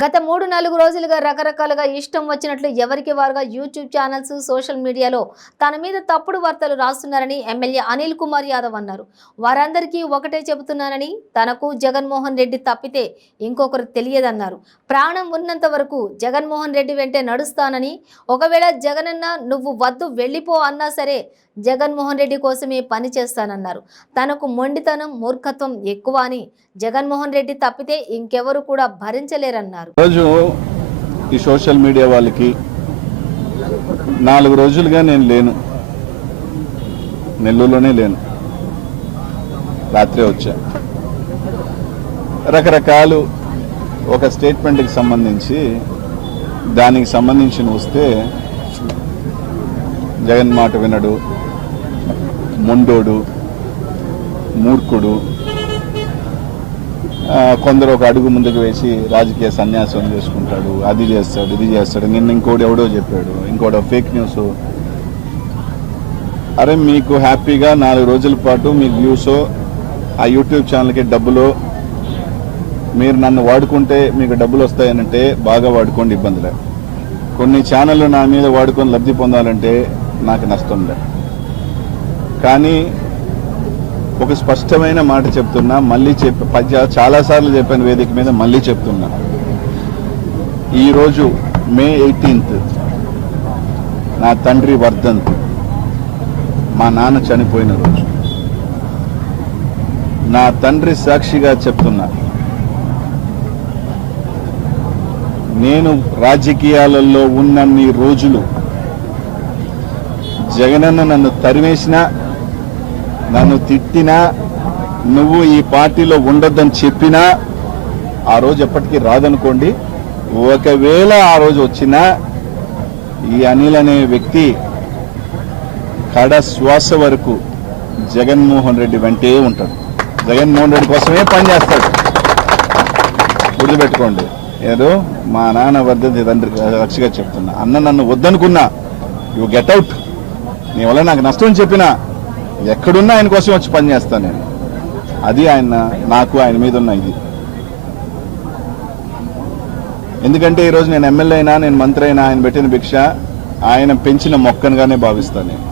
గత 3-4 రోజులుగా రకరకాలుగా ఇష్టం వచ్చినట్లు ఎవరికి వారుగా యూట్యూబ్ ఛానల్స్ సోషల్ మీడియాలో తన మీద తప్పుడు వార్తలు రాస్తున్నారని ఎమ్మెల్యే అనిల్ కుమార్ యాదవ్ అన్నారు. వారందరికీ ఒకటే చెబుతున్నానని, తనకు జగన్మోహన్ రెడ్డి తప్పితే ఇంకొకరు తెలియదన్నారు. ప్రాణం ఉన్నంత వరకు జగన్మోహన్ రెడ్డి వెంటే నడుస్తానని, ఒకవేళ జగనన్న నువ్వు వద్దు వెళ్ళిపో అన్నా సరే జగన్మోహన్ రెడ్డి కోసమే పని చేస్తానన్నారు. తనకు మొండితనం మూర్ఖత్వం ఎక్కువ అని, జగన్మోహన్ రెడ్డి తప్పితే ఇంకెవరు కూడా భరించలేరన్నారు. రోజు ఈ సోషల్ మీడియా వాళ్ళకి 4 రోజులుగా నేను లేను, నెల్లూరులోనే లేను, రాత్రే వచ్చా. రకరకాలు ఒక స్టేట్మెంట్కి సంబంధించి దానికి సంబంధించి వస్తే జగన్ మాట వినడు, మొండోడు, మూర్ఖుడు, కొందరు ఒక అడుగు ముందుకు వేసి రాజకీయ సన్యాసం చేసుకుంటాడు, అది చేస్తాడు, ఇది చేస్తాడు. నిన్న ఇంకోటి ఎవడో చెప్పాడు, ఇంకోటి ఫేక్ న్యూస్. అరే మీకు హ్యాపీగా 4 రోజుల పాటు మీ వ్యూస్ ఆ యూట్యూబ్ ఛానల్కి డబ్బులు, మీరు నన్ను వాడుకుంటే మీకు డబ్బులు వస్తాయనంటే బాగా వాడుకోండి, ఇబ్బందిలే. కొన్ని ఛానళ్ళు నా మీద వాడుకొని లబ్ధి పొందాలంటే నాకు నష్టం లే. కానీ ఒక స్పష్టమైన మాట చెప్తున్నా, మళ్ళీ చాలాసార్లు చెప్పాను వేదిక మీద, మళ్ళీ చెప్తున్నా. ఈరోజు మే 18 నా తండ్రి వర్ధంతి, మా నాన్న చనిపోయిన రోజు. నా తండ్రి సాక్షిగా చెప్తున్నా, నేను రాజకీయాలలో ఉన్నన్ని రోజులు జగనన్న నన్ను తరిమేసినా, నన్ను తిట్టినా, నువ్వు ఈ పార్టీలో ఉండొద్దని చెప్పినా ఆ రోజు ఎప్పటికీ రాదనుకోండి. ఒకవేళ ఆ రోజు వచ్చినా ఈ అనిల్ అనే వ్యక్తి కడ శ్వాస వరకు జగన్మోహన్ రెడ్డి వెంటే ఉంటాడు, జగన్మోహన్ రెడ్డి కోసమే పనిచేస్తాడు. గుర్తుపెట్టుకోండి. ఏదో మా నాన్న వర్ధంతి తండ్రి సాక్షిగా చెప్తున్నా, అన్న నన్ను వద్దనుకున్నా, యు గెట్ అవుట్, నీ వల్ల నాకు నష్టం చెప్పినా ఎక్కడున్నా ఆయన కోసం వచ్చి పనిచేస్తాను నేను. అది ఆయన, నాకు ఆయన మీద ఉన్న ఇది. ఎందుకంటే ఈరోజు నేను ఎమ్మెల్యే అయినా, నేను మంత్రి అయినా, ఆయన పెట్టిన భిక్ష ఆయన పెంచిన మొక్కనుగానే భావిస్తాను నేను.